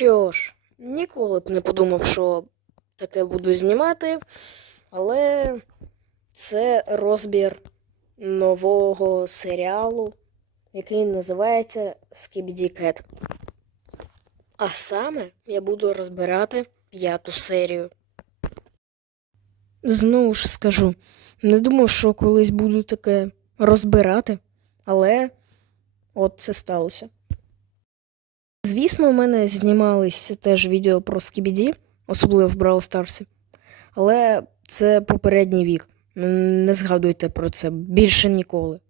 що ж, ніколи б не подумав, що таке буду знімати, але це розбір нового серіалу, який називається Skibidi Cat. А саме я буду розбирати п'яту серію. Знову ж скажу, не думав, що колись буду таке розбирати, але от це сталося. Звісно, у мене знімались теж відео про Скібіді, особливо в Brawl Старсі. Але це попередній вік. Не згадуйте про це більше ніколи.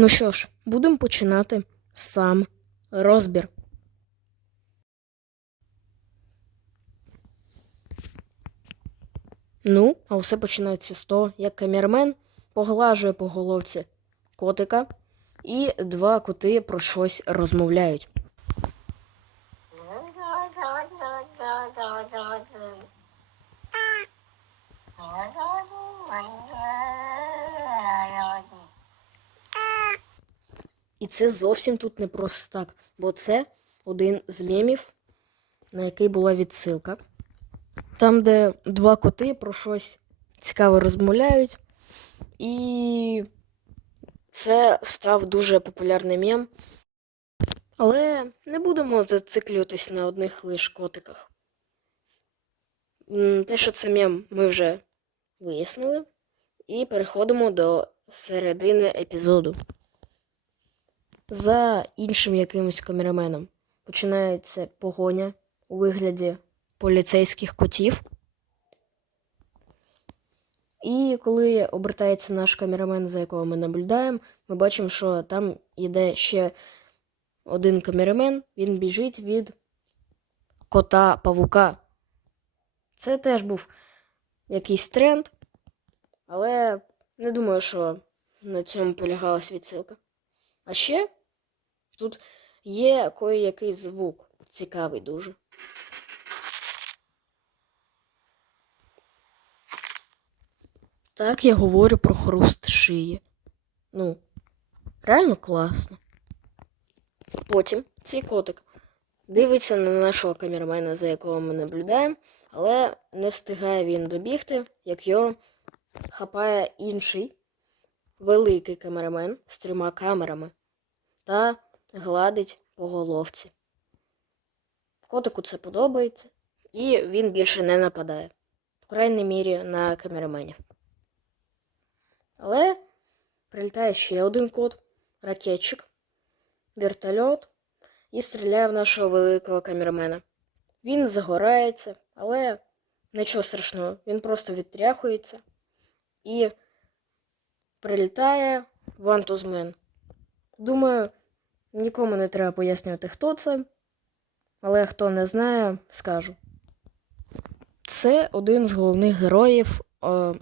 Ну що ж, будемо починати сам розбір. Ну, а все починається з того, як камермен поглажує по головці котика, і два коти про щось розмовляють. І це зовсім тут не просто так, бо це один з мемів, на який була відсилка. Там, де два коти про щось цікаве розмовляють. І це став дуже популярний мем. Але не будемо зациклюватись на одних лиш котиках. Те, що це мем, ми вже вияснили. І переходимо до середини епізоду. За іншим якимось камераменом починається погоня у вигляді поліцейських котів. І коли обертається наш камерамен, за якого ми наблюдаємо, ми бачимо, що там йде ще один камерамен, він біжить від кота павука. Це теж був якийсь тренд, але не думаю, що на цьому полягалась відсилка. А ще тут є кое-який звук, цікавий дуже. Так я говорю про хруст шиї. Ну, реально класно. Потім цей котик дивиться на нашого камерамена, за якого ми наблюдаємо, але не встигає він добігти, як його хапає інший великий камерамен з трьома камерами та гладить по головці. Котику це подобається, і він більше не нападає, по крайній мірі, на камераменів. Але прилітає ще один кот, ракетчик, вертольот і стріляє в нашого великого камерамена. Він загорається, але нічого страшного, він просто відтряхується і прилітає вантузмен. Думаю, нікому не треба пояснювати, хто це, але хто не знає, скажу. Це один з головних героїв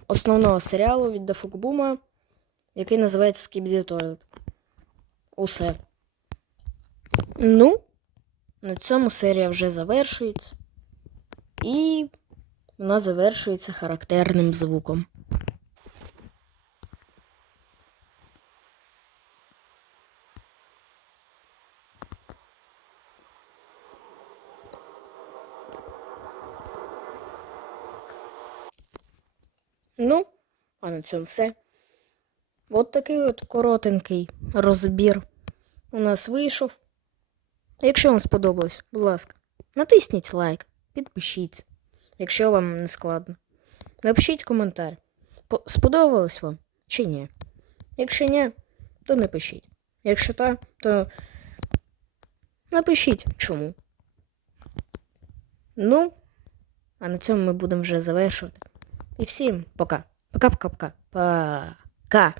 основного серіалу від Дафукбума, який називається Skibidi Toilet. Усе. Ну, на цьому серія вже завершується. І вона завершується характерним звуком. Ну, а на цьому все. От такий от коротенький розбір у нас вийшов. Якщо вам сподобалось, будь ласка, натисніть лайк, підпишіться, якщо вам не складно. Напишіть коментар, сподобалось вам чи ні. Якщо ні, то не пишіть. Якщо так, то напишіть чому. Ну, а на цьому ми будемо вже завершувати. І всім пока. Пока-пока-пока. Пока.